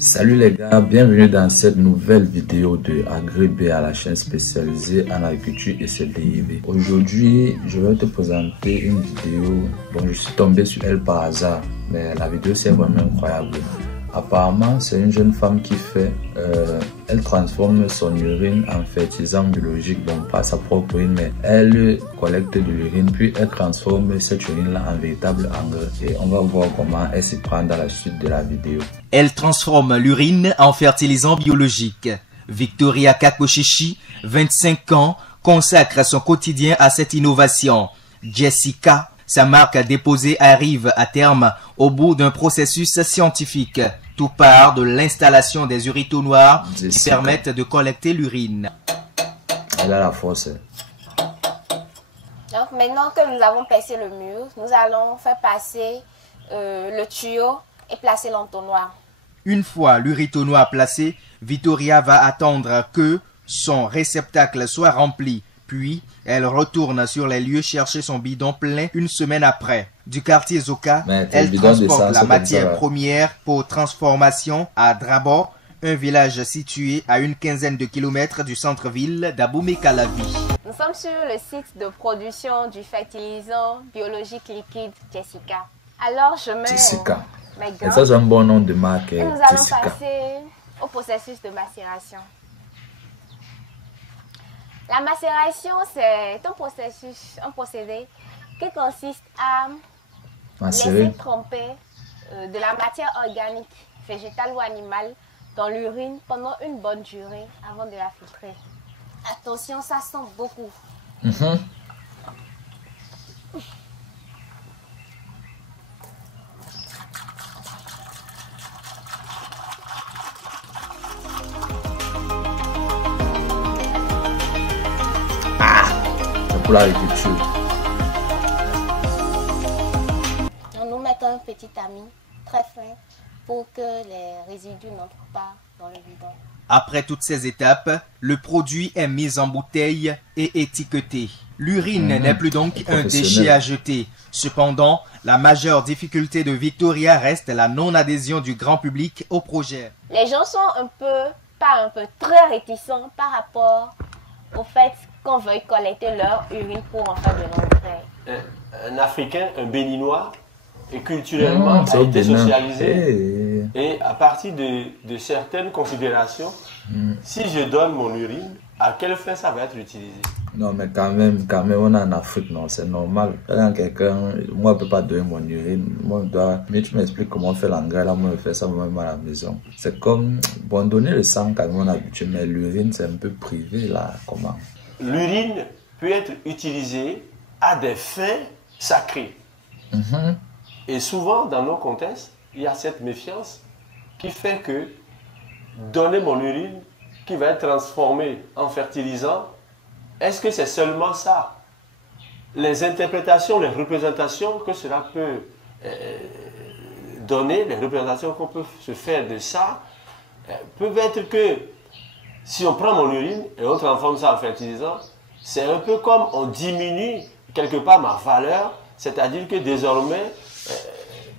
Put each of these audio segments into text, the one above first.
Salut les gars, bienvenue dans cette nouvelle vidéo de AgriB à la chaîne spécialisée en agriculture et ses dérivés. Aujourd'hui, je vais te présenter une vidéo dont je suis tombé sur elle par hasard, mais la vidéo c'est vraiment incroyable. Apparemment, c'est une jeune femme qui fait, elle transforme son urine en fertilisant biologique, donc pas sa propre urine, mais elle collecte de l'urine, puis elle transforme cette urine-là en véritable engrais. Et on va voir comment elle s'y prend dans la suite de la vidéo. Elle transforme l'urine en fertilisant biologique. Victoria Kakoshishi, 25 ans, consacre son quotidien à cette innovation. Jessica, sa marque déposée, arrive à terme au bout d'un processus scientifique. Tout part de l'installation des urinoirs qui permettent de collecter l'urine. Elle a la force. Donc maintenant que nous avons percé le mur, nous allons faire passer le tuyau et placer l'entonnoir. Une fois l'urinoir placé, Victoria va attendre que son réceptacle soit rempli. Puis, elle retourne sur les lieux chercher son bidon plein une semaine après. Du quartier Zoka, elle transporte la matière première pour transformation à Drabo, un village situé à une quinzaine de kilomètres du centre-ville d'Abomey-Calavi. Nous sommes sur le site de production du fertilisant biologique liquide Jessica. Alors, je mets Jessica. mes gants. Ça, c'est un bon nom de marque. Et nous allons passer au processus de macération. La macération, c'est un procédé qui consiste à laisser tremper de la matière organique, végétale ou animale, dans l'urine pendant une bonne durée avant de la filtrer. Attention, ça sent beaucoup. Pour l'agriculture. Nous mettons un petit tamis très fin pour que les résidus n'entrent pas dans le bidon. Après toutes ces étapes, le produit est mis en bouteille et étiqueté. L'urine n'est plus donc un déchet à jeter. Cependant, la majeure difficulté de Victoria reste la non-adhésion du grand public au projet. Les gens sont très réticents par rapport au fait qu'on veuille collecter leur urine pour en faire de l'engrais. Un Africain, un Béninois, est culturellement a été socialisé. Et à partir de certaines considérations, si je donne mon urine, à quelle fin ça va être utilisé? Non, mais quand même, on est en Afrique, non, c'est normal. Quand quelqu'un, moi, je ne peux pas donner mon urine. Moi, mais tu m'expliques comment on fait l'engrais, là, moi, je fais ça moi-même à la maison. C'est comme, bon, donner le sang quand même, on a habitué, mais l'urine, c'est un peu privé, là, comment? L'urine peut être utilisée à des fins sacrées. Et souvent, dans nos contextes, il y a cette méfiance qui fait que donner mon urine, qui va être transformée en fertilisant, est-ce que c'est seulement ça? Les interprétations, les représentations que cela peut donner, les représentations qu'on peut se faire de ça, peuvent être que si on prend mon urine et on transforme ça en fertilisant, c'est un peu comme on diminue quelque part ma valeur, c'est-à-dire que désormais,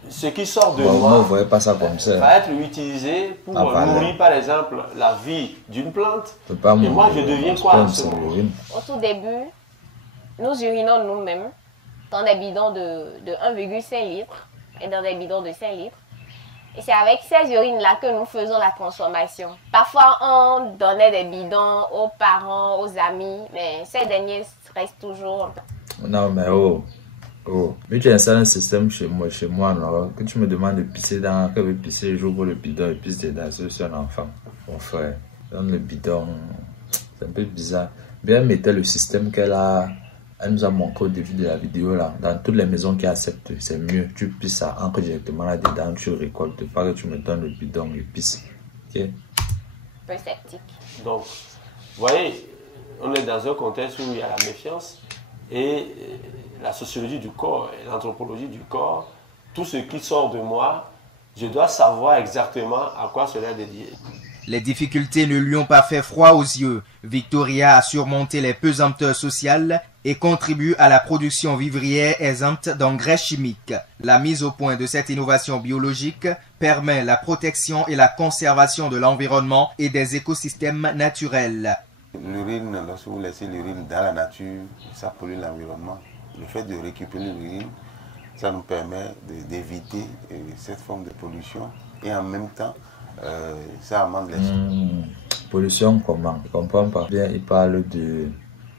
ce qui sort de moi pas ça comme ça. Va être utilisé pour nourrir par exemple la vie d'une plante. Et moi je deviens quoi? Au tout début, nous urinons nous-mêmes dans des bidons de 1,5 litre et dans des bidons de 5 litres. Et c'est avec ces urines-là que nous faisons la transformation. Parfois, on donnait des bidons aux parents, aux amis, mais ces derniers restent toujours... Non, mais oh, mais tu installes un système chez moi, non, que tu me demandes de pisser dans, que je vais pisser, j'ouvre le bidon et pisse dedans, c'est un enfant. Mon frère, donne le bidon, c'est un peu bizarre. Bien, mettez le système qu'elle nous a montré au début de la vidéo là. Dans toutes les maisons qui acceptent, c'est mieux. Tu pisses ça, ancre directement là-dedans, tu récoltes, pas que tu me donnes le bidon et pisse. Ok? Peu sceptique. Donc, vous voyez, on est dans un contexte où il y a la méfiance et la sociologie du corps et l'anthropologie du corps. Tout ce qui sort de moi, je dois savoir exactement à quoi cela est dédié. Les difficultés ne lui ont pas fait froid aux yeux. Victoria a surmonté les pesanteurs sociales et contribue à la production vivrière exempte d'engrais chimiques. La mise au point de cette innovation biologique permet la protection et la conservation de l'environnement et des écosystèmes naturels. L'urine, lorsque vous laissez l'urine dans la nature, ça pollue l'environnement. Le fait de récupérer l'urine, ça nous permet d'éviter cette forme de pollution et en même temps, ça amène les... Pollution comment? Je comprends pas bien, il parle de...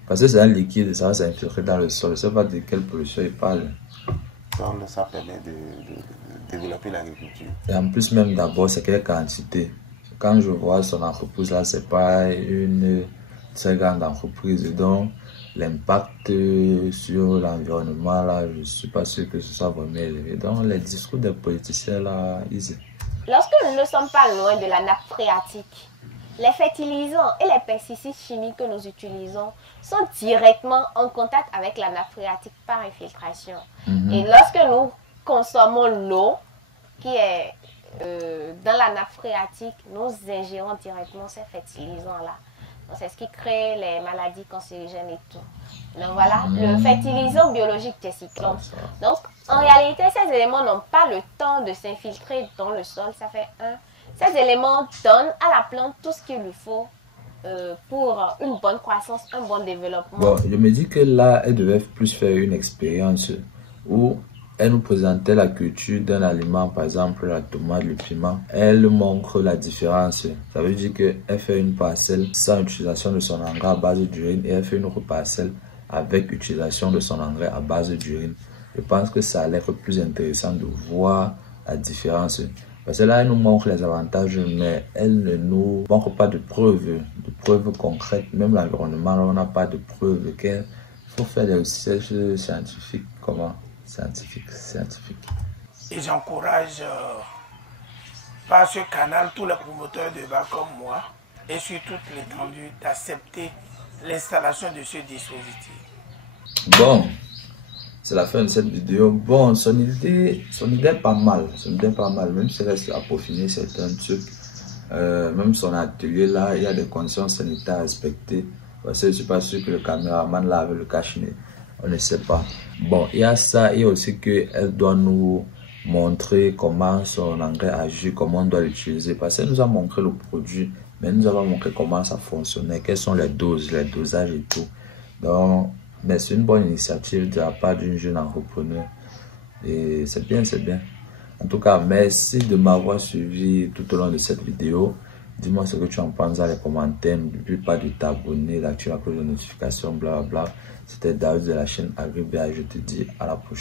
Parce que c'est un liquide, ça va s'infiltrer dans le sol. Je ne sais pas de quelle pollution il parle. Ça permet de développer l'agriculture. Et en plus même d'abord, c'est quelle quantité? Quand je vois son entreprise là, c'est pas une très grande entreprise. Donc l'impact sur l'environnement là, je suis pas sûr que ce soit vraiment élevé. Donc les discours des politiciens là, Lorsque nous ne sommes pas loin de la nappe phréatique, les fertilisants et les pesticides chimiques que nous utilisons sont directement en contact avec la nappe phréatique par infiltration. Et lorsque nous consommons l'eau qui est dans la nappe phréatique, nous ingérons directement ces fertilisants-là. C'est ce qui crée les maladies cancérigènes et tout. Donc voilà, le fertilisant biologique des cyclones. Donc en réalité, ces éléments n'ont pas le temps de s'infiltrer dans le sol. Ça fait un. Ces éléments donnent à la plante tout ce qu'il lui faut pour une bonne croissance, un bon développement. Bon, je me dis que là, elle devait plus faire une expérience où elle nous présentait la culture d'un aliment, par exemple la tomate, le piment. Elle montre la différence. Ça veut dire qu'elle fait une parcelle sans utilisation de son engrais à base d'urine et elle fait une autre parcelle avec utilisation de son engrais à base d'urine. Je pense que ça allait être plus intéressant de voir la différence. Parce que là, elle nous montre les avantages, mais elle ne nous montre pas de preuves concrètes. Même l'environnement, on n'a pas de preuves. Il faut faire des recherches scientifiques. Comment? Scientifique. Et j'encourage par ce canal tous les promoteurs de bas comme moi et sur toute l'étendue d'accepter l'installation de ce dispositif. Bon, c'est la fin de cette vidéo. Bon, son idée est pas mal. Même si reste à peaufiner certains trucs. Même son atelier là, il y a des conditions sanitaires à respecter. Parce que je ne suis pas sûr que le caméraman là avait le cache-nez. On ne sait pas. Bon, il y a ça et aussi qu'elle doit nous montrer comment son engrais agit, comment on doit l'utiliser. Parce qu'elle nous a montré le produit, mais elle nous a pas montré comment ça fonctionnait, quelles sont les doses, les dosages et tout. Donc, mais c'est une bonne initiative de la part d'une jeune entrepreneur. Et c'est bien. En tout cas, merci de m'avoir suivi tout au long de cette vidéo. Dis-moi ce que tu en penses dans les commentaires. N'oublie pas de t'abonner, d'activer la cloche de notification, blablabla. C'était David de la chaîne AgriBA. Je te dis à la prochaine.